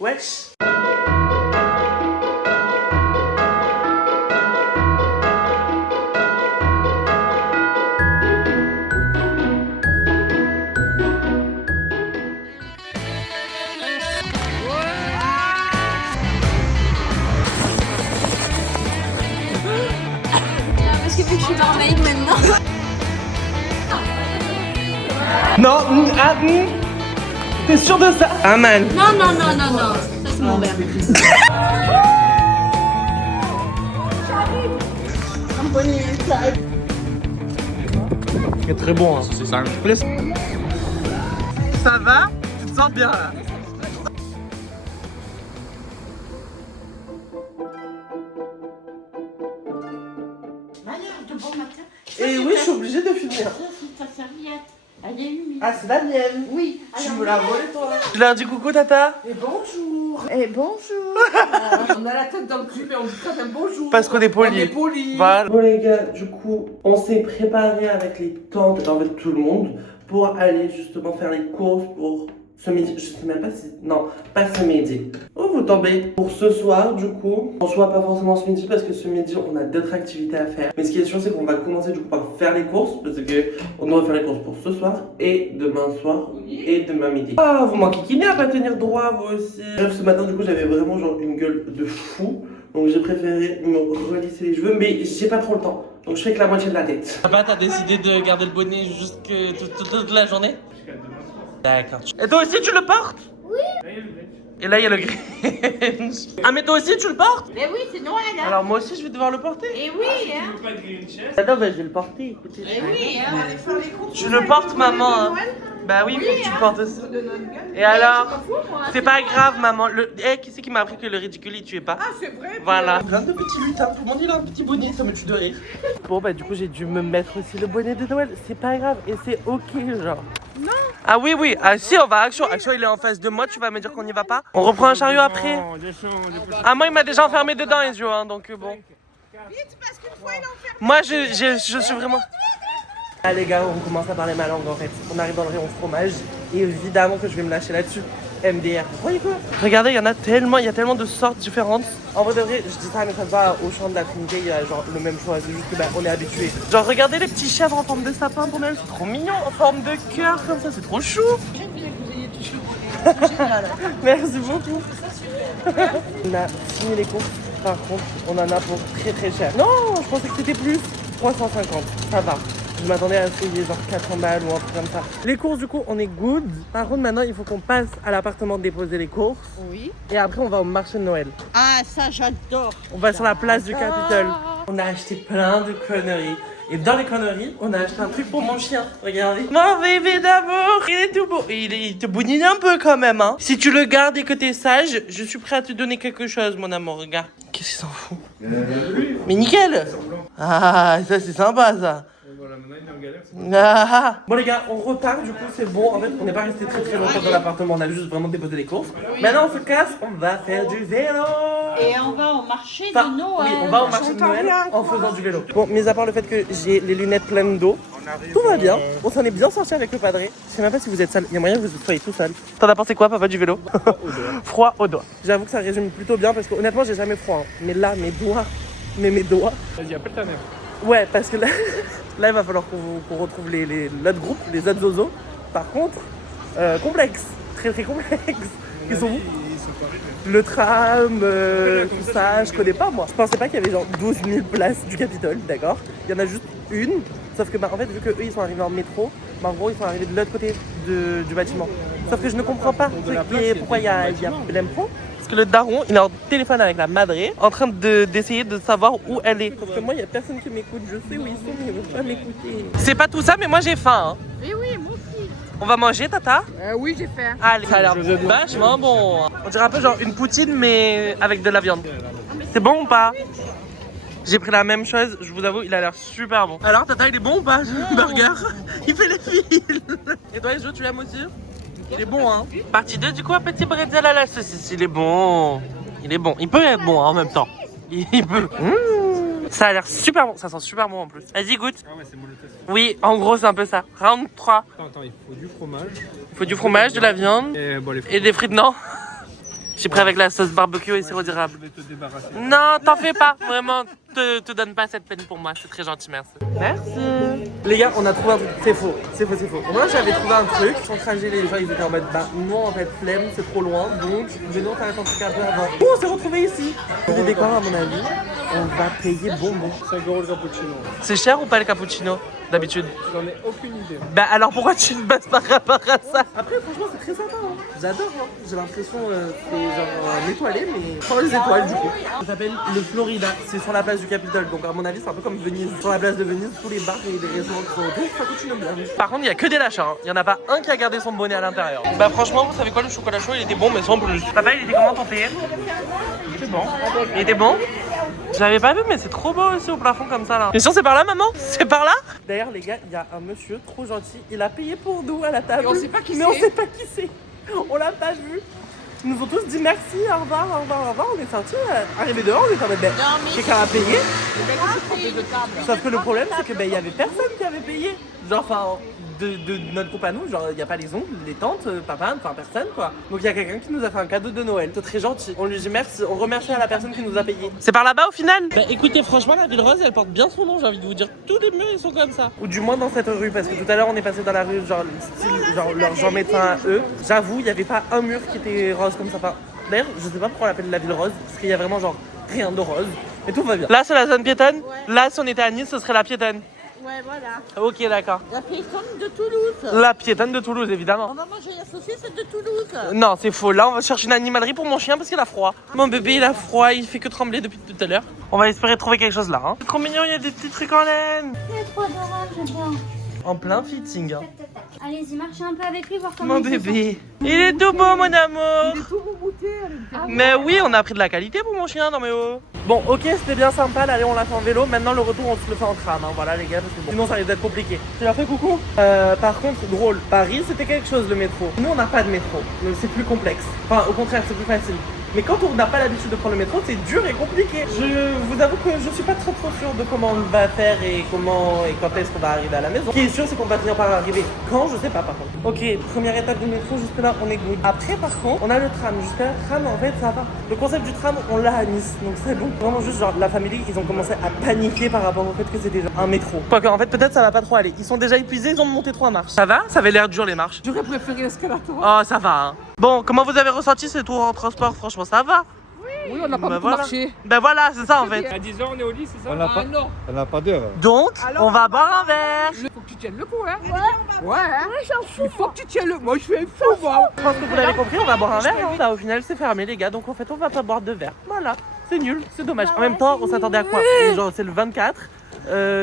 Wesh. Parce que vu que je suis dans Make maintenant. Non, t'es sûr de ça? Ah man. Non, non, non, non, non. Ça, c'est mon verre. C'est très bon, hein. C'est ça. Ça va? Tu te sens bien là? De bon matin. Et oui, je suis obligée de finir. Ça, c'est ta serviette. Elle est humide. Ah, c'est la mienne. Oui. Tu alors, me l'as volée toi. Tu leur dis coucou tata? Et bonjour. Et bonjour. On a la tête dans le cul, mais on dit quand même bonjour. Parce qu'on est On est poli. poli. Voilà. Bon les gars, du coup, on s'est préparé avec les tantes, avec tout le monde, pour aller justement faire les courses pour ce midi. Je sais même pas si... Non, pas ce midi. Oh, vous tombez. Pour ce soir, du coup, on soit pas forcément ce midi parce que ce midi, on a d'autres activités à faire. Mais ce qui est sûr, c'est qu'on va commencer du coup par faire les courses parce que on doit faire les courses pour ce soir et demain soir et demain midi. Ah, vous m'enquiquinez à pas tenir droit, vous aussi. Bref, ce matin, du coup, j'avais vraiment genre une gueule de fou. Donc j'ai préféré me relisser les cheveux, mais j'ai pas trop le temps. Donc je fais que la moitié de la tête. Papa, t'as décidé de garder le bonnet jusque toute la journée? D'accord. Et toi aussi tu le portes? Oui. Et là il y a le Grinch. Ah mais toi aussi tu le portes? Mais oui, c'est Noël. Hein. Alors moi aussi je vais devoir le porter. Et oui, hein. Non bah je vais le porter, écoutez. Et oui, hein. Tu le portes maman hein. Bah oui, faut que tu le portes aussi. Et alors? C'est pas grave maman. Qui c'est qui m'a appris que le ridicule il tuait pas? Ah, c'est vrai. Voilà. Plein de petits lutins, tout le monde il a un petit bonnet, ça me tue de rire. Bon bah du coup j'ai dû me mettre aussi le bonnet de Noël, c'est pas grave et c'est ok genre. Non. Ah oui oui, ah si on va à Action, Action il est en face de moi, tu vas me dire qu'on y va pas? On reprend un chariot après. Ah moi il m'a déjà enfermé dedans Ezio hein, donc bon. Vite, parce qu'une fois il est enfermé. Moi je suis vraiment... Ah les gars, on commence à parler ma langue en fait. On arrive dans le rayon fromage et évidemment que je vais me lâcher là-dessus. MDR, vous voyez quoi? Regardez, il y a tellement de sortes différentes. En vrai de vrai, je dis ça mais ça se va au champ de la Trinité, il y a genre le même choix, c'est juste que bah, on est habitué. Genre regardez les petits chèvres en forme de sapin pour Noël, c'est trop mignon, en forme de cœur comme ça, c'est trop chou. J'aime bien que vous ayez touché au bonnet. C'est génial. Merci beaucoup. On a fini les courses, par contre on en a pour très très cher. Non, je pensais que c'était plus, 350, ça va. Je m'attendais à ce qu'il y ait genre 400 balles ou un truc comme ça. Les courses du coup on est good. Par contre maintenant il faut qu'on passe à l'appartement déposer les courses. Oui. Et après on va au marché de Noël. Ah, ça, j'adore. On va sur la place du Capitole. On a acheté plein de conneries. Et dans les conneries, on a acheté un truc pour mon chien. Regardez. Mon bébé d'amour, il est tout beau. Et il te boudine un peu quand même. Hein. Si tu le gardes et que t'es sage, je suis prêt à te donner quelque chose, mon amour. Regarde. Qu'est-ce qu'il s'en fout? Mais nickel. Ah, ça c'est sympa ça. Ah. Bon les gars, on repart, du coup c'est bon. En fait, on n'est pas resté très longtemps dans l'appartement, on a juste vraiment déposé les courses. Maintenant on se casse, on va faire du vélo. Et on va au marché Enfin, de Noël. oui, on va au marché de Noël en faisant du vélo. Bon, mis à part le fait que j'ai les lunettes pleines d'eau, tout va bien. On s'en est bien sorti avec le padré. Je sais même pas si vous êtes sale. Il y a moyen que vous soyez tout seul. T'en as pensé quoi, papa, du vélo? Froid au doigt. J'avoue que ça résume plutôt bien parce que honnêtement, j'ai jamais froid. Hein. Mais là, mes doigts. Vas-y, appelle ta mère. Ouais, parce que là, là il va falloir qu'on retrouve l'autre groupe, les autres zozos. Par contre, complexe. Très très complexe. Ils sont où? Le tram, tout ça, je connais pas moi. Je pensais pas qu'il y avait genre 12 000 places du Capitole, d'accord? Il y en a juste une, sauf que bah, en fait vu qu'eux ils sont arrivés en métro, bah, en gros ils sont arrivés de l'autre côté du bâtiment. Sauf que je ne comprends pas pourquoi il y a plein pro. Parce que le daron il est en téléphone avec la madré en train d'essayer de savoir où elle est. Sauf que moi il y a personne qui m'écoute, je sais où ils sont mais ils veulent pas m'écouter. C'est pas tout ça mais moi j'ai faim hein. Oui, oui, moi aussi. On va manger tata? Oui, j'ai faim. Allez, ça a l'air vachement bon. On dirait un peu genre une poutine mais avec de la viande. C'est bon ou pas? J'ai pris la même chose, je vous avoue, il a l'air super bon. Alors tata, il est bon ou pas? Le burger, il fait les fils. Et toi, Ezio, tu l'aimes aussi? Il est bon hein. Partie 2 du coup, un petit bretzel à la saucisse, il est bon. Il est bon, il peut être bon hein, en même temps. Il peut. Ça a l'air super bon, ça sent super bon en plus. Vas-y, goûte. Ah ouais, c'est moi le test. Oui, en gros, c'est un peu ça. Round 3. Attends, il faut du fromage. Il faut du fromage, de la viande Et bon, les et des frites, non? J'ai pris avec la sauce barbecue et sirop d'érable. Je vais te débarrasser. Non, t'en fais pas. Vraiment, te donne pas cette peine pour moi. C'est très gentil, merci. Merci. Les gars, on a trouvé un truc. C'est faux. C'est faux, c'est faux. Moi, j'avais trouvé un truc. Sur le trajet, les gens, ils étaient en mode, bah non, en fait, flemme, c'est trop loin. Donc, venons, on t'arrête un truc un peu avant. Oh, on s'est retrouvés ici. Les décors, à mon avis, on va payer bonbon. 5 € le cappuccino. C'est cher ou pas le cappuccino d'habitude? J'en ai aucune idée. Bah alors pourquoi tu te bases par rapport à ça? Après franchement c'est très sympa hein. J'adore hein. J'ai l'impression c'est genre étoilé mais sans les étoiles du coup. Ça s'appelle le Florida, c'est sur la place du Capitole. Donc à mon avis c'est un peu comme Venise. Sur la place de Venise, tous les bars et les restaurants qui sont autour, ça continue bien. Par contre il y a que des lâchers hein. Il y en a pas un qui a gardé son bonnet à l'intérieur. Bah franchement vous savez quoi, le chocolat chaud il était bon mais sans plus. Papa il était comment ton thé? C'est bon. Il était bon? Je l'avais pas vu mais c'est trop beau aussi au plafond comme ça là. Bien sûr c'est par là maman? C'est par là? D'ailleurs les gars, il y a un monsieur trop gentil, il a payé pour nous à la table. Et on sait pas qui mais c'est. on sait pas qui c'est. On l'a pas vu. Ils nous ont tous dit merci, au revoir, au revoir, au revoir. On est sortis, arrivé dehors, on est en mode quelqu'un a payé. Sauf que le problème c'est que il y avait personne qui avait payé. Genre enfin de notre groupe à nous, genre il n'y a pas les oncles, les tantes, papa, enfin personne quoi. Donc il y a quelqu'un qui nous a fait un cadeau de Noël. C'est très gentil. On lui dit merci, on remercie à la personne qui nous a payé. C'est par là-bas au final? Bah écoutez, franchement la ville rose elle porte bien son nom, j'ai envie de vous dire. Tous les murs ils sont comme ça. Ou du moins dans cette rue, parce que tout à l'heure on est passé dans la rue, genre style, genre leur genre médecin à eux. J'avoue, il n'y avait pas un mur qui était rose comme ça. Enfin, d'ailleurs, je sais pas pourquoi on l'appelle la ville rose, parce qu'il y a vraiment genre rien de rose. Mais tout va bien. Là c'est la zone piétonne. Là si on était à Nice, ce serait la piétonne. Ouais, voilà. Ok d'accord. La piétonne de Toulouse. La piétonne de Toulouse évidemment. On va manger la saucisse de Toulouse. Non, c'est faux. Là, on va chercher une animalerie pour mon chien parce qu'il a froid. Mon bébé, il a froid, il fait que trembler depuis tout à l'heure. On va espérer trouver quelque chose là. Hein. C'est trop mignon, il y a des petits trucs en laine. Il est trop adorable, j'aime bien. En plein fitting. Hein. Allez-y, marchez un peu avec lui, voir comment Mon il se sent. bébé. Il est tout beau, mon amour. Il est tout rebooté. Mais oui, on a pris de la qualité pour mon chien, non mais oh. Bon, ok, c'était bien sympa. Allez, on l'a fait en vélo. Maintenant, le retour, on se le fait en tram. Hein. Voilà, les gars, parce que bon, sinon, ça risque d'être compliqué. Tu leur fais coucou. Par contre, drôle. Paris, c'était quelque chose, le métro. Nous, on n'a pas de métro. Donc, c'est plus complexe. Enfin, au contraire, c'est plus facile. Mais quand on n'a pas l'habitude de prendre le métro, c'est dur et compliqué. Je vous avoue que je suis pas trop sûr de comment on va faire et comment et quand est-ce qu'on va arriver à la maison. Ce qui est sûr, c'est qu'on va finir par arriver. Quand, je sais pas par contre. Ok, première étape du métro, jusque là, on est good. Après, par contre, on a le tram. Jusqu'à la tram, en fait, ça va. Le concept du tram, on l'a à Nice, donc c'est bon. Vraiment juste, genre, la famille, ils ont commencé à paniquer par rapport au fait que c'était un métro. Quoique, en fait, peut-être ça va pas trop aller. Ils sont déjà épuisés, ils ont monté 3 marches. Ça va? Ça avait l'air dur les marches. J'aurais préféré l'escalator. Oh, ça va. Hein. Bon, comment vous avez ressenti ces tours en transport? Franchement, ça va. Oui, on n'a pas Ben beaucoup voilà. marché. Ben voilà, c'est ça en fait. À 10 h, on est au lit, c'est ça? On n'a pas, non. on n'a pas d'heure. Donc, Alors, on va boire un verre. Il faut que tu tiennes le coup, hein. Ouais, hein. J'en fous. Il faut que tu tiennes le. Moi, je suis un fou, moi. Je pense que vous l'avez compris, on va boire un verre. Hein. Là, au final, c'est fermé, les gars. Donc, en fait, on va pas boire de verre. Voilà, c'est nul, c'est dommage. En même temps, on s'attendait à quoi? Genre, c'est le 24.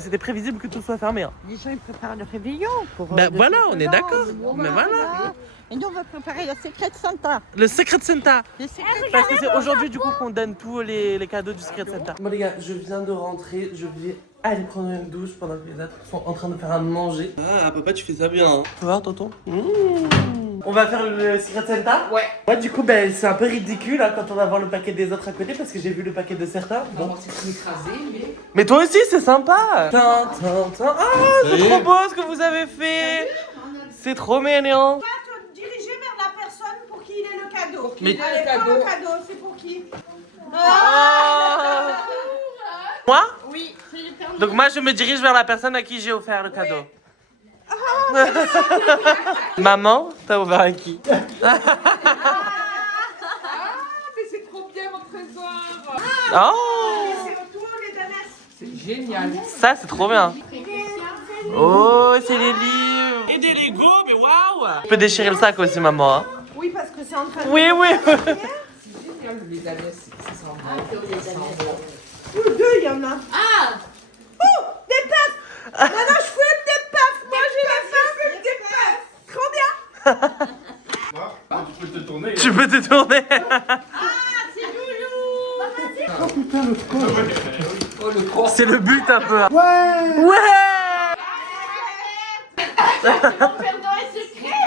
C'était prévisible que tout soit fermé. Hein. Les gens, ils préparent le réveillon. Pour, Ben voilà, on est d'accord. Mais voilà. Et nous, on va préparer la Secret Santa. Le Secret Santa. Le Secret Parce que c'est aujourd'hui du coup qu'on donne tous les cadeaux du Secret Santa. Bon les gars, je viens de rentrer, je vais aller prendre une douche pendant que les autres sont en train de faire à manger. Ah papa tu fais ça bien hein. Tu vois tonton On va faire le Secret Santa? Ouais. Moi du coup ben c'est un peu ridicule hein, quand on va voir le paquet des autres à côté parce que j'ai vu le paquet de certains. Bon. Mais toi aussi c'est sympa. Ah c'est trop beau ce que vous avez fait. C'est trop mignon. Diriger vers la personne pour qui il est le cadeau. Mais- Allez, prends le cadeau, c'est pour qui? Moi? Oui, c'est le Père Noël. Donc moi je me dirige vers la personne à qui j'ai offert le cadeau. Maman, t'as ouvert à qui? Mais c'est trop bien, mon trésor. Oh, C'est autour les dames. C'est génial. ça c'est trop bien. Oh, c'est les livres. Et des Lego, mais waouh! Tu peux déchirer le sac aussi, maman. Hein. Oui, parce que c'est en train de... Oui, oui. Les années, c'est ça. Ou deux, il y en a. Ah! Oh, des pafs. Maintenant, je fume des pafs. Moi, j'ai la fume des pafs. Trop bien. Tu peux te tourner. Tu peux te tourner. Oh, le corps. C'est le but un peu. Ouais. Ouais.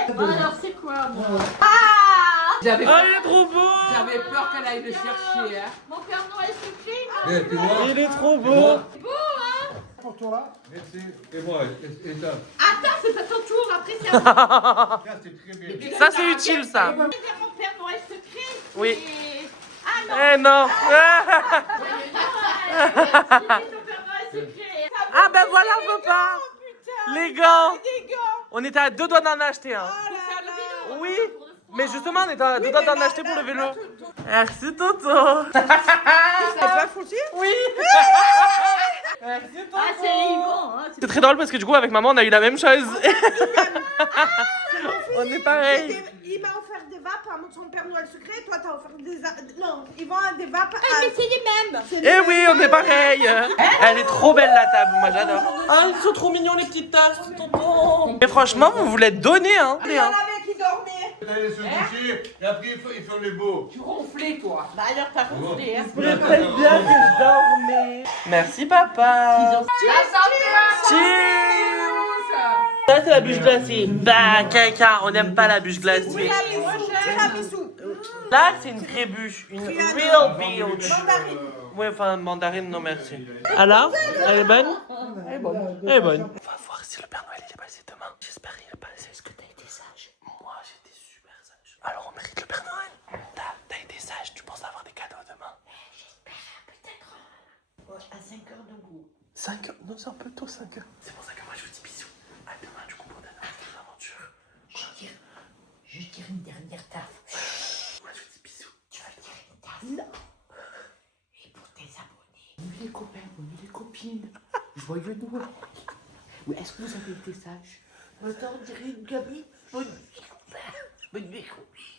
Alors, c'est quoi, moi Oh, il est trop beau. J'avais peur qu'elle aille le chercher, hein. Mon Père Noël secret, Il est trop beau. pour toi. Merci. Et moi, et ça. Attends, c'est pas ton tour, après c'est à Ça, c'est très bien. Ça, c'est utile, ça. mon Père Noël secret. Oui. Et... Ah non, Eh non. c'est ton Père Noël secret. Ah ben voilà, papa. Les gants. Des gants. On était à 2 doigts d'en acheter un. Oh là là. Oui. Mais justement, on était à 2 doigts d'en acheter pour le vélo. Merci, Toto. Ça va foutu? Oui. Merci, Toto. Ah, c'est Yvon, hein. C'est très drôle parce que du coup, avec maman, on a eu la même chose. On est pareil. Il m'a offert des vapes à son Père Noël secret. Toi, t'as offert des... Non, ils vendent des vapes à... Mais c'est les mêmes. Eh oui, on est pareil. Elle est trop belle, la table. Moi, j'adore. Ah, ils sont trop mignons, les petites tasses. Tonton. Mais franchement, vous voulez donner, hein. Il y en avait qui dormaient. Allez se coucher, et après ils font les beaux. Tu ronflais, toi. Bah alors, t'as ronflé, hein. Bien que je dormais. Merci, papa. Cheers. Ça, c'est la bûche glacée. Bah, caca, on n'aime pas la bûche glacée. Tiramisu. Là, c'est une vraie bûche. Une real bûche. Mandarine. Ouais, enfin, mandarine, non merci. Alors, elle est bonne? Elle est bonne. Elle est bonne. On va voir si le Père Noël il est passé demain. J'espère qu'il est passé. Est-ce que t'as été sage? Moi, j'étais super sage. Alors, on mérite le Père Noël. T'as été sage, tu penses avoir des cadeaux demain? J'espère, peut-être. À 5 heures de goût. 5 heures? Non, c'est un peu tôt, 5 heures. C'est pour ça que moi, je vous dis bisous. À demain, du coup, pour de nouvelles aventures. Je tire une dernière taf. Moi, je vous dis bisous. Tu vas tirer une taf? Non. Et pour tes abonnés. Nous les copains, nous les copines. Joyeux Noël. Oui, est-ce que vous avez été sages? Attends, on dirait une gamine. Bonne nuit, copain. Bonne nuit, copain.